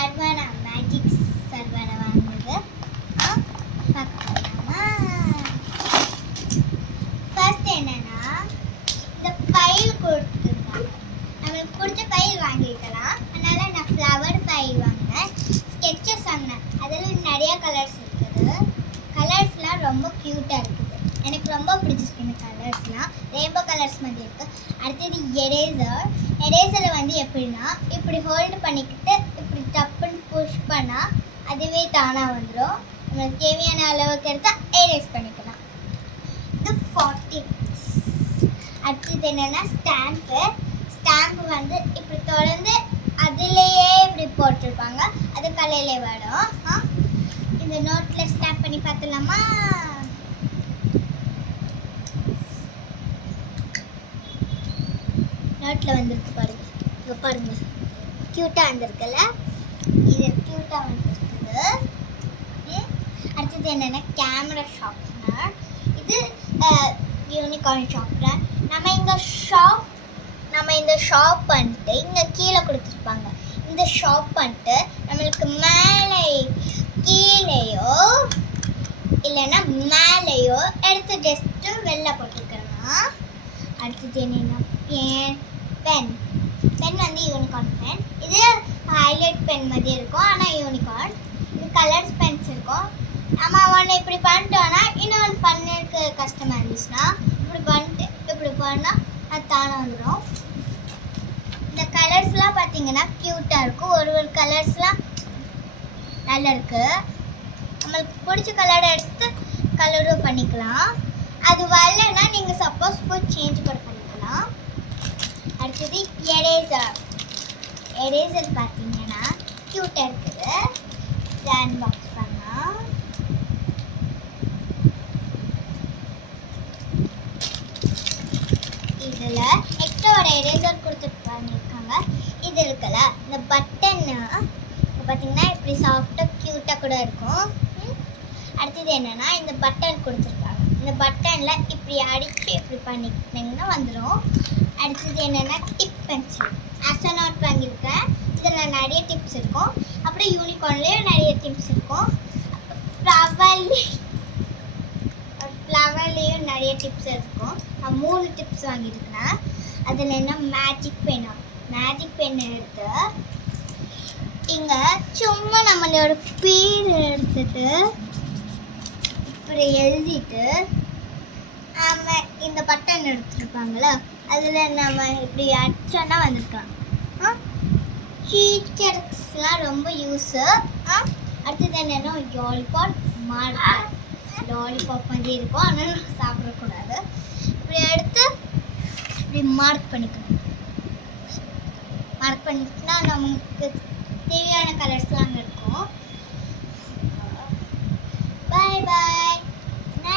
Saravana magic சர்வனை வாங்குது. பார்க்கலாமா? First என்னன்னா இந்த ஃபைல் கொடுத்துருக்காங்க. நம்மளுக்கு பிடிச்ச ஃபைல் வாங்கிக்கலாம். அதனால நான் ஃப்ளவர் ஃபைல் வாங்கினேன். ஸ்கெட்சஸ் வாங்கினேன். அதில் நிறையா கலர்ஸ் இருக்குது. கலர்ஸ்லாம் ரொம்ப க்யூட்டாக இருக்குது. எனக்கு ரொம்ப பிடிச்சிருக்கு இந்த கலர்ஸ்லாம். ரெயின்போ கலர்ஸ் மாதிரி இருக்குது. அடுத்தது எரேசரை வந்து எப்படின்னா இப்படி ஹோல்டு பண்ணிக்கிட்டு இப்படி டப்புன்னு புஷ் பண்ணால் அதுவே தானாக வந்துடும். நம்மளுக்கு தேவையான அளவுக்கு எடுத்தால் எரேஸ் பண்ணிக்கலாம். இது 40. அடுத்தது என்னென்னா ஸ்டாம்ப்பு வந்து இப்படி தொடர்ந்து அதுலேயே இப்படி போட்டிருப்பாங்க. அது கலையிலே வரும். இந்த நோட்டில் ஸ்டாம்ப் பண்ணி பார்த்துலாமா? நோட்டில் வந்திருக்கு பாருங்க. இங்கே பாருங்க, க்யூட்டாக வந்திருக்குல்ல. இது க்யூட்டாக வந்துருக்குது. அடுத்தது என்னென்னா கேமரா ஷார்ப்னர். இது யூனிகார்ன் ஷார்ப்னர். நம்ம இந்த ஷார்ப் பண்ணிட்டு இங்கே கீழே கொடுத்துருப்பாங்க. இந்த ஷார்ப் பண்ணிட்டு நம்மளுக்கு மேலே கீழேயோ இல்லைன்னா மேலேயோ எடுத்து ஜஸ்ட்டு வெளில போட்டுக்கலாம். அடுத்தது என்னென்னா பென் வந்து யூனிகார்ன் பென். இது ஹைலைட் பென் மாதிரி இருக்கும், ஆனால் யூனிகார்ன். இது கலர்ஸ் பென்ஸ் இருக்கும். நம்ம ஒன்று இப்படி பண்ணிட்டோன்னா இன்னொன்று பண்ணுறதுக்கு கஷ்டமாக இருந்துச்சுன்னா இப்படி பண்ணிட்டு இப்படி பண்ணால் அது தானே வந்துடும். இந்த கலர்ஸ்லாம் பார்த்தீங்கன்னா க்யூட்டாக இருக்கும். ஒரு கலர்ஸ்லாம் நல்லா இருக்குது. நம்மளுக்கு பிடிச்ச கலரை எடுத்து கலரும் பண்ணிக்கலாம். அது வரலைன்னா நீங்கள் சப்போஸ் போய் சேஞ்ச் கூட பண்ணிக்கலாம். அடுத்தது எரேசர் பார்த்தீங்கன்னா க்யூட்டாக இருக்குது. ஜான் பாக்ஸ் பண்ணால் இதில் எக்ஸ்ட்ரா ஒரு எரேசர் கொடுத்துட்டு பண்ணியிருக்காங்க. இது இருக்குல்ல, இந்த பட்டன்னு பார்த்தீங்கன்னா இப்படி சாஃப்டாக க்யூட்டாக கூட இருக்கும். அடுத்தது என்னென்னா இந்த பட்டன் கொடுத்துருக்காங்க. இந்த பட்டனில் இப்படி அடித்து இப்படி பண்ணிக்கிட்டிங்கன்னா வந்துடும். அடுத்தது என்னென்னா டிப் பென்சில். அசனாட் வாங்கியிருக்கேன். இதில் நிறைய டிப்ஸ் இருக்கும். அப்புறம் யூனிகார்ன்லேயும் நிறைய டிப்ஸ் இருக்கும். ஃப்ளவர்லேயும் நிறைய டிப்ஸ் இருக்கும். நான் 3 டிப்ஸ் வாங்கியிருக்கேன். அதில் என்ன மேஜிக் பென் எடுத்து இங்கே சும்மா நம்மளோட பேர் எடுத்துட்டு இப்படி எழுதிட்டு நம்ம இந்த பட்டன் எடுத்துருப்பாங்களா அதில் நம்ம இப்படி அடிச்சோன்னா வந்துருக்கலாம். டீச்சர்ஸ்லாம் ரொம்ப யூஸு. அடுத்தது என்னென்னா லாலிபாப் மாதிரி இருக்கும், ஆனால் சாப்பிடக்கூடாது. இப்படி எடுத்து இப்படி மார்க் பண்ணிக்கணும். மார்க் பண்ணிட்டுனா நமக்கு